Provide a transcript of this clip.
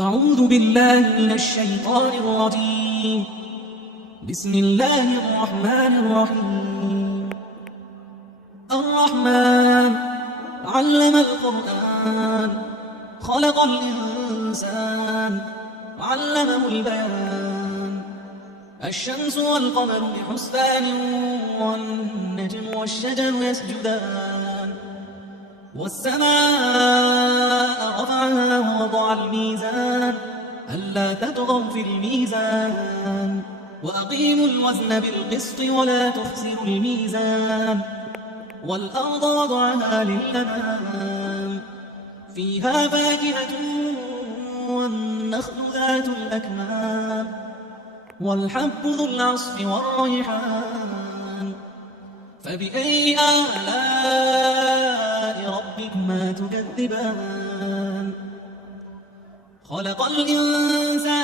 أعوذ بالله من الشيطان الرجيم. بسم الله الرحمن الرحيم. الرحمن علم القرآن خلق الإنسان علمه البيان. الشمس والقمر بحسبان والنجم والشجر يسجدان. والسماء رفعها ووضع الميزان ألا تطغوا في الميزان وأقيموا الوزن بالقسط ولا تخسروا الميزان. والأرض وضعها للأنام فيها فاكهة والنخل ذات الأكمام والحب ذو العصف والريحان. فبأي آلاء ربكما تكذبان. خلق الإنسان